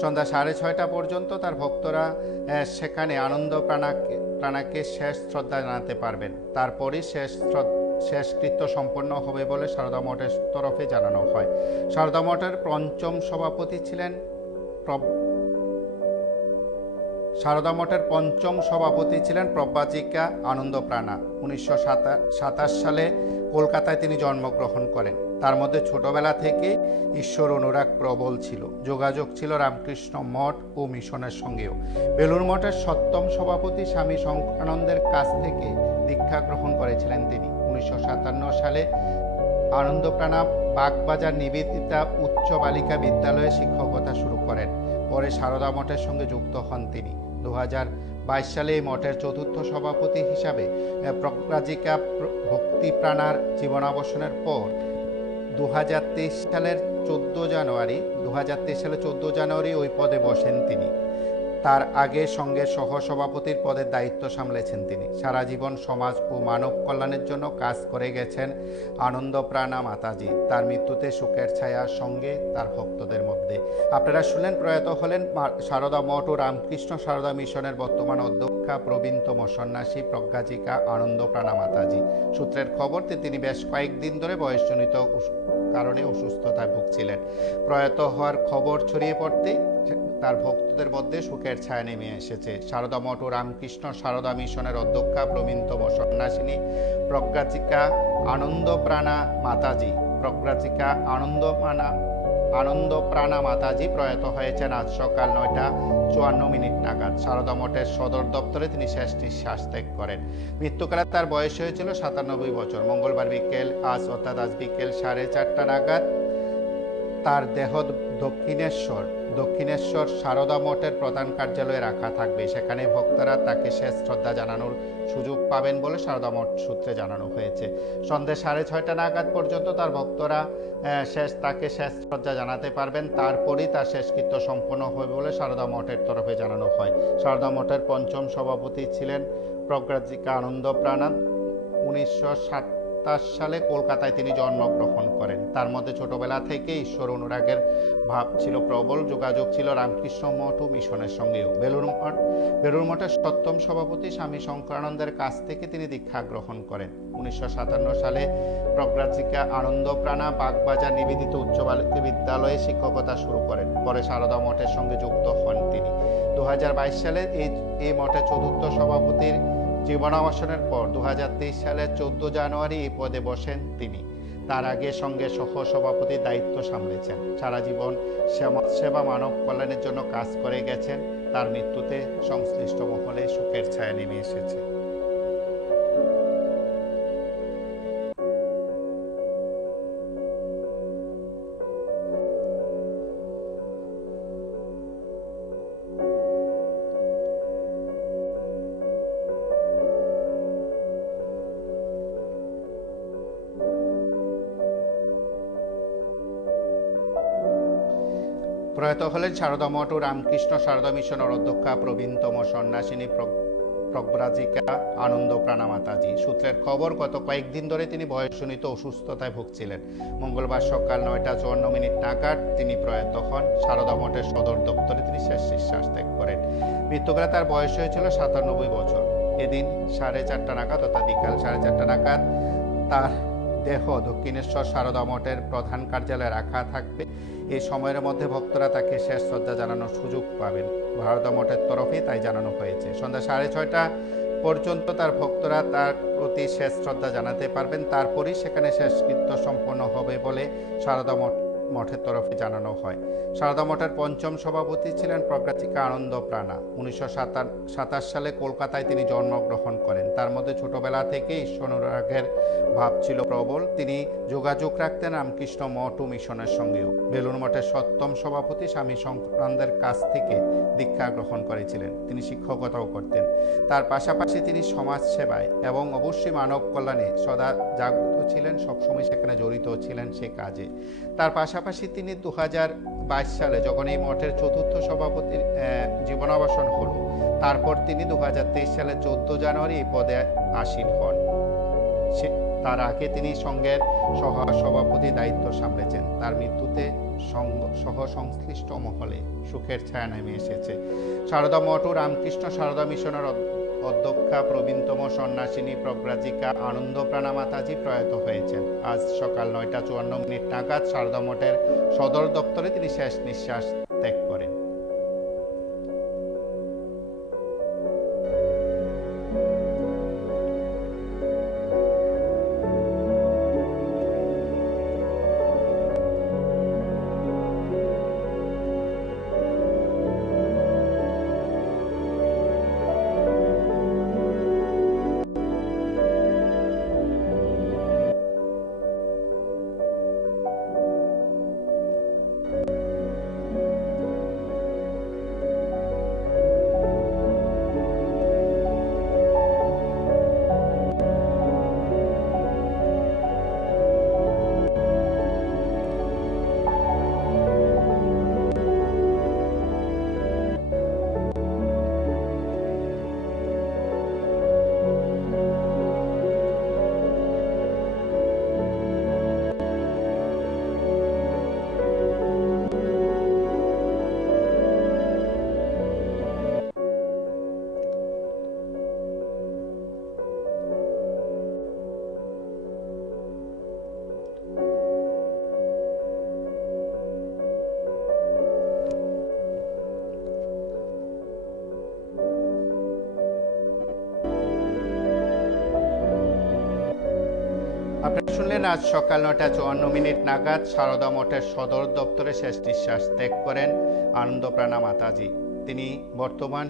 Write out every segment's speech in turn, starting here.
সন্ধ্যা 6:30 পর্যন্ত তার ভক্তরা সেখানে আনন্দ প্রাণাকে শেষ শ্রদ্ধা জানাতে পারবেন। তারপরই শেষকৃত্য সম্পন্ন হবে বলে সারদা মঠের তরফে জানানো হয়। সারদা মঠের পঞ্চম সভাপতি ছিলেন প্রব্রাজিকা আনন্দপ্রাণা। 1927 সালে কলকাতায় তিনি জন্মগ্রহণ করেন। তার মধ্যে ছোটবেলা থেকে ঈশ্বর অনুরাগ প্রবল ছিল। যোগাযোগ ছিল রামকৃষ্ণ মঠ ও মিশনের সঙ্গেও। বেলুড় মঠের 7ম সভাপতি স্বামী শঙ্করানন্দের কাছ থেকে দীক্ষা গ্রহণ করেছিলেন তিনি। 1957 সালে আনন্দপ্রাণা বাগবাজার নিবেদিতা উচ্চ বালিকা বিদ্যালয়ে শিক্ষকতা শুরু করেন। পরে সারদা মঠের সঙ্গে যুক্ত হন তিনি। 2022 সালে এই মঠের 4র্থ সভাপতি হিসাবে প্রব্রাজিকা ভক্তিপ্রাণার জীবনাবসানের পর 2023 সালের 14 জানুয়ারি ওই পদে বসেন তিনি। তার আগে সঙ্গে সহসভাপতির পদের দায়িত্ব সামলেছেন তিনি। সারা জীবন সমাজ ও মানব কল্যাণের জন্য কাজ করে গেছেন আনন্দপ্রাণা মাতাজি। তার মৃত্যুতে শোকের ছায়া সঙ্গে তার ভক্তদের মধ্যে। আপনারা শুনলেন, প্রয়াত হলেন সারদা মঠ ও রামকৃষ্ণ সারদা মিশনের বর্তমান অধ্যক্ষা প্রবীণতম সন্ন্যাসী প্রজ্ঞাজিকা আনন্দপ্রাণা মাতাজি। সূত্রের খবর, তিনি বেশ কয়েকদিন ধরে বয়সজনিত কারণে অসুস্থতায় ভুগছিলেন। প্রয়াত হওয়ার খবর ছড়িয়ে পড়তেই তার ভক্তদের মধ্যে শোকের ছায়া নেমে এসেছে। সারদা মঠ ও রামকৃষ্ণ সারদা মিশনের অধ্যক্ষা প্রবীণতম সন্ন্যাসিনী প্রজ্ঞাজিকা আনন্দপ্রাণা মাতাজি প্রয়াত হয়েছেন আজ সকাল 9:54 নাগাদ। সারদা মঠের সদর দপ্তরে তিনি শেষ নিঃশ্বাস ত্যাগ করেন। মৃত্যুকালে তার বয়স হয়েছিল 97 বছর। মঙ্গলবার আজ বিকেল 4:30 নাগাদ তার দেহ দক্ষিণেশ্বর সারদা মঠের প্রধান কার্যালয়ে রাখা থাকবে। সেখানে ভক্তরা তাকে শেষ শ্রদ্ধা জানানোর সুযোগ পাবেন বলে সারদা মঠ সূত্রে জানানো হয়েছে। সন্ধ্যে 6:30 নাগাদ পর্যন্ত তার ভক্তরা তাকে শেষ শ্রদ্ধা জানাতে পারবেন। তারপরই তার শেষকৃত্য সম্পন্ন হবে বলে সারদা মঠের তরফে জানানো হয়। সারদা মঠের 5ম সভাপতি ছিলেন প্রজ্ঞাজিকা আনন্দপ্রাণা। 1927 সালে কলকাতায় তিনি জন্মগ্রহণ করেন। তার মধ্যে ছোটবেলা থেকে ঈশ্বর অনুরাগের ভাব ছিল প্রবল। যোগাযোগ ছিল রামকৃষ্ণ মঠ ও মিশনের সঙ্গেও। বেলুড় মঠের 7ম সভাপতি স্বামী শঙ্করানন্দের কাছ থেকে তিনি দীক্ষা গ্রহণ করেন। 1957 সালে প্রজ্ঞাজিকা আনন্দপ্রাণা বাগবাজার নিবেদিত উচ্চ বালিকা বিদ্যালয়ে শিক্ষকতা শুরু করেন। পরে সারদা মঠের সঙ্গে যুক্ত হন তিনি। 2022 সালে এই মঠের 4র্থ সভাপতির জীবনাবসানের পর 2023 সালের 14 জানুয়ারি এই পদে বসেন তিনি। তার আগে সঙ্গে সহসভাপতির দায়িত্ব সামলেছেন। সারা জীবন সমাজসেবা মানব কল্যাণের জন্য কাজ করে গেছেন। তার মৃত্যুতে সংশ্লিষ্ট মহলে শোকের ছায়া নেমে এসেছে। প্রয়াত হলেন সারদা মঠ ও রামকৃষ্ণ সারদা মিশনের অধ্যক্ষা প্রবীণতম সন্ন্যাসিনী প্রব্রাজিকা আনন্দপ্রাণা মাতাজি। সূত্রের খবর, গত কয়েকদিন ধরে তিনি বয়সজনিত অসুস্থতায় ভুগছিলেন। মঙ্গলবার সকাল 9:54 নাগাদ তিনি প্রয়াত হন। সারদা মঠের সদর দপ্তরে তিনি শেষ নিঃশ্বাস ত্যাগ করেন। মৃত্যুকালে তার বয়স হয়েছিল 97 বছর। এদিন 4:30 নাগাদ অর্থাৎ বিকাল 4:30 নাগাদ তার দেহ দক্ষিণেশ্বর সারদা মঠের প্রধান কার্যালয়ে রাখা থাকবে। এই সময়ের মধ্যে ভক্তরা তাকে শেষ শ্রদ্ধা জানানোর সুযোগ পাবেন। সারদা মঠের তরফে তাই জানানো হয়েছে। সন্ধ্যা 6:30 পর্যন্ত তার ভক্তরা তার প্রতি শেষ শ্রদ্ধা জানাতে পারবেন। তারপরই সেখানে শেষকৃত্য সম্পন্ন হবে বলে সারদা মঠের তরফে জানানো হয়। সারদা মঠের 5ম সভাপতি ছিলেন প্রজ্ঞাজিকা আনন্দপ্রাণা। 1927 সালে কলকাতায় তিনি জন্মগ্রহণ করেন। তার মধ্যে ছোটবেলা থেকে ঈশ্বর অনুরাগের ভাব ছিল প্রবল। তিনি যোগাযোগ রাখতেন রামকৃষ্ণ মঠ ও মিশনের সঙ্গেও। বেলুড় মঠের 7ম সভাপতি স্বামী শঙ্করানন্দের কাছ থেকে দীক্ষা গ্রহণ করেছিলেন। তিনি শিক্ষকতাও করতেন। তার পাশাপাশি তিনি সমাজ সেবায় এবং অবশ্যই মানব কল্যাণে সদা জাগ্রত ছিলেন। সবসময় সেখানে জড়িত ছিলেন সে কাজে। তার পাশাপাশি তিনি 2022 সালে যখন এই মঠের 4র্থ সভাপতির জীবনাবসান হলো, তারপর তিনি 2023 সালে 14 জানুয়ারি এই পদে আসীন হন। তার আগে তিনি সংঘের সহসভাপতি দায়িত্ব সামলেছেন। তার মৃত্যুতে সহ সংশ্লিষ্ট মহলে সুখের ছায়া নেমে এসেছে। সারদা মঠ ও রামকৃষ্ণ সারদা মিশনের অধ্যক্ষা প্রবীণতম সন্ন্যাসিনী প্রব্রাজিকা আনন্দপ্রাণা মাতাজি প্রয়াত হয়েছেন। আজ সকাল 9:54 নাগাদ সারদা মঠের সদর দপ্তরে তিনি শেষ নিঃশ্বাস ত্যাগ করেন। আপনারা শুনলেন আজ সকাল 9:54 নাগাদ সারদা মঠের সদর দপ্তরে শেষ নিঃশ্বাস ত্যাগ করেন আনন্দপ্রাণা মাতাজি। তিনি বর্তমান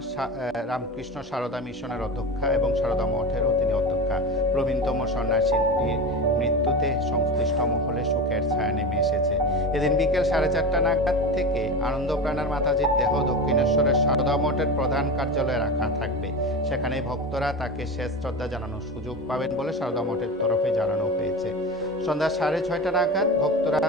রামকৃষ্ণ সারদা মিশনের অধ্যক্ষা এবং সারদা মঠেরও তিনি অধ্যক্ষা। প্রবীণতম সন্ন্যাসিনীর মৃত্যুতে সংশ্লিষ্ট মহলে শোকের ছায়া নেমে এসেছে। এদিন বিকেল 4:30 নাগাদ থেকে আনন্দপ্রাণার মাতাজির দেহ দক্ষিণেশ্বরের সারদা মঠের প্রধান কার্যালয়ে রাখা থাকবে। সেখানে ভক্তরা তাকে শেষ শ্রদ্ধা জানানোর সুযোগ পাবেন বলে সারদা মঠের তরফে জানানো হয়েছে। সন্ধ্যা 6:30 নাগাদ ভক্তরা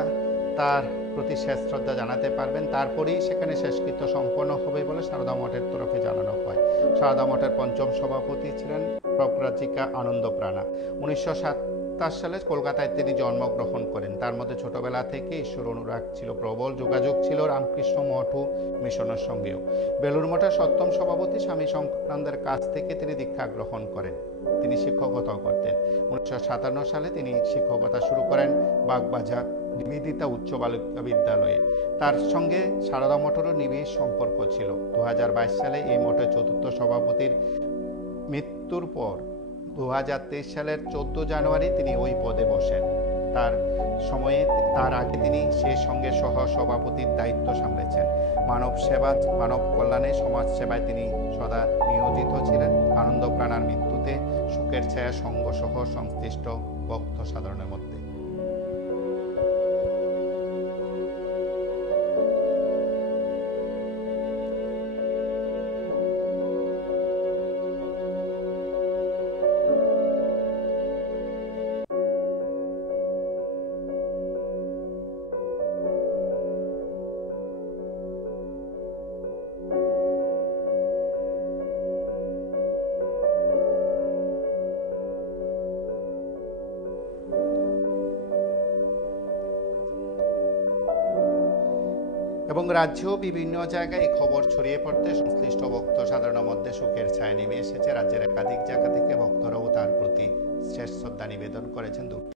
তার প্রতি শেষ শ্রদ্ধা জানাতে পারবেন। তারপরেই সেখানে শেষকৃত্য সম্পন্ন হবে বলে সারদা মঠের তরফে জানানো হয়। সারদা মঠের পঞ্চম সভাপতি ছিলেন প্রব্রাজিকা আনন্দপ্রাণা। 1927 সালে কলকাতায় তিনি জন্মগ্রহণ করেন। তার মধ্যে ছোটবেলা থেকে ঈশ্বর অনুরাগ ছিল প্রবল, যোগাযোগ ছিল রামকৃষ্ণ মঠ ও মিশনের সঙ্গেও। বেলুড় মঠের সপ্তম সভাপতি স্বামী শঙ্করানন্দের কাছ থেকে তিনি দীক্ষা গ্রহণ করেন। তিনি শিক্ষকতাও করতেন। 1957 সালে তিনি শিক্ষকতা শুরু করেন বাগবাজার নিবেদিতা উচ্চ বালিকা বিদ্যালয়ে। তার সঙ্গে সারদা মঠেরও নিবিড় সম্পর্ক ছিল। 2022 সালে এই মঠের চতুর্থ সভাপতির মৃত্যুর পর 2023 সালের 14 জানুয়ারি তিনি ওই পদে বসেন। তার আগে তিনি সেই সঙ্গে সহ সভাপতির দায়িত্ব সামলেছেন। মানব সেবা, মানব কল্যাণে, সমাজ সেবায় তিনি সদা নিয়োজিত ছিলেন। আনন্দপ্রাণার মৃত্যুতে শোকের ছায়া সঙ্গ সহ সংশ্লিষ্ট ভক্ত সাধারণের মধ্যে। এবং রাজ্যেও বিভিন্ন জায়গায় এই খবর ছড়িয়ে পড়তে সংশ্লিষ্ট ভক্ত সাধারণের মধ্যে শোকের ছায়া নেমে এসেছে। রাজ্যের একাধিক জায়গা থেকে ভক্তরাও তার প্রতি শেষ শ্রদ্ধা নিবেদন করেছেন।